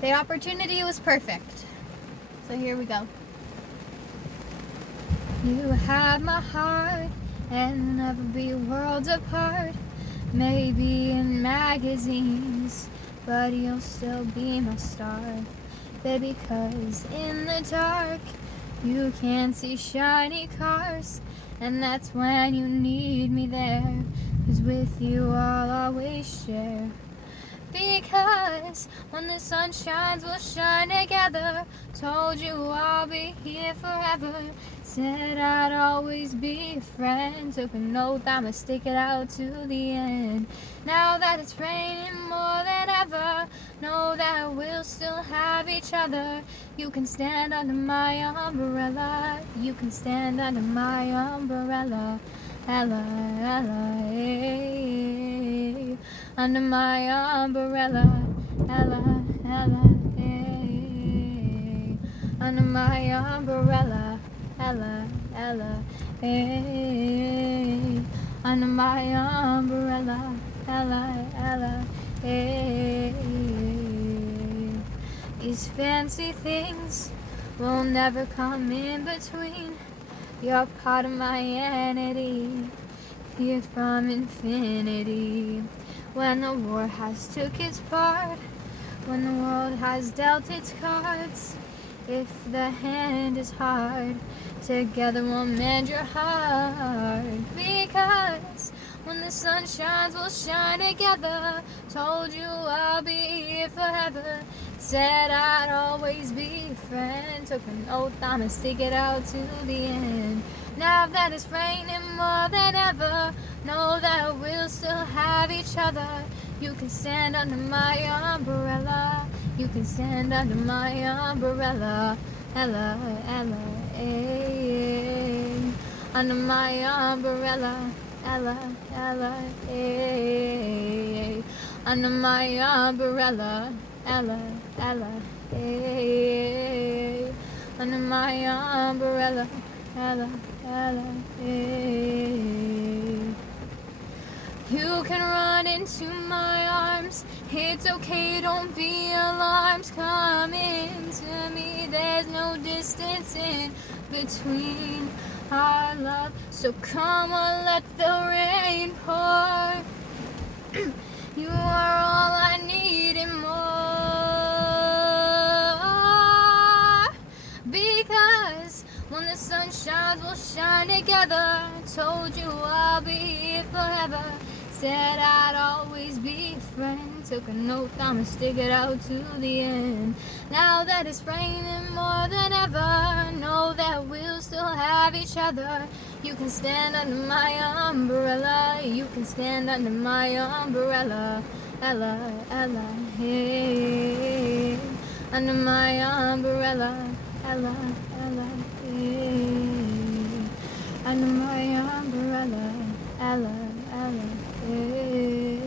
The opportunity was perfect. So here we go. You have my heart and never be worlds apart. Maybe in magazines, but you'll still be my star. Baby, 'cause in the dark you can't see shiny cars, and that's when you need me there, 'cause with you I'll always share. Because when the sun shines, we'll shine together. Told you I'll be here forever. Said I'd always be a friend. Took an oath I'ma stick it out to the end. Now that it's raining more than ever, know that we'll still have each other. You can stand under my umbrella. You can stand under my umbrella. Ella, Ella, hey. Under my umbrella, Ella, Ella, hey. Under my umbrella, Ella, Ella, hey. Under my umbrella, Ella, Ella, hey. These fancy things will never come in between. You're part of my entity, here from infinity. When the war has took its part, when the world has dealt its cards, if the hand is hard, together we'll mend your heart. Because when the sun shines, we'll shine together. Told you I'll be here forever. Said I'd always be a friend. Took an oath I'ma stick it out to the end. Now that it's raining more than ever, know that we'll still have each other. You can stand under my umbrella. You can stand under my umbrella. Ella, Ella, eh. Under my umbrella. Ella, Ella, eh. Under my umbrella. Ella, Ella, eh. Under my umbrella. Ella, Ella, eh. You can run into my arms. It's okay, don't be alarmed. Come into me, there's no distance in between our love. So come on, let the rain pour. You are all I need and more. Because when the sun shines, we'll shine together. Told you I'll be here forever. Said I'd always be a friend. Took an oath I'ma stick it out to the end. Now that it's raining more than ever, know that we'll still have each other. You can stand under my umbrella. You can stand under my umbrella. Ella, Ella, hey. Under my umbrella. Ella, Ella, hey. Under my umbrella. Ella, Ella, hey.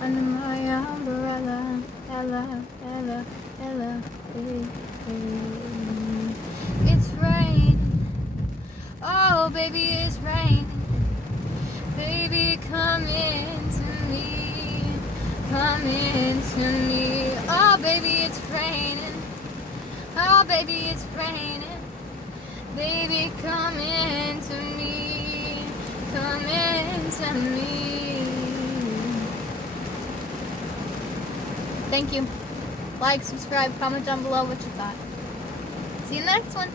Under my umbrella. Ella, Ella, Ella, hey, hey. It's rain. Oh, baby, it's rain. Baby, come into me. Come into me. Oh, baby, it's raining. Oh, baby, it's raining. Baby, come into me. Come into me. Thank you. Like, subscribe, comment down below what you thought. See you in the next one.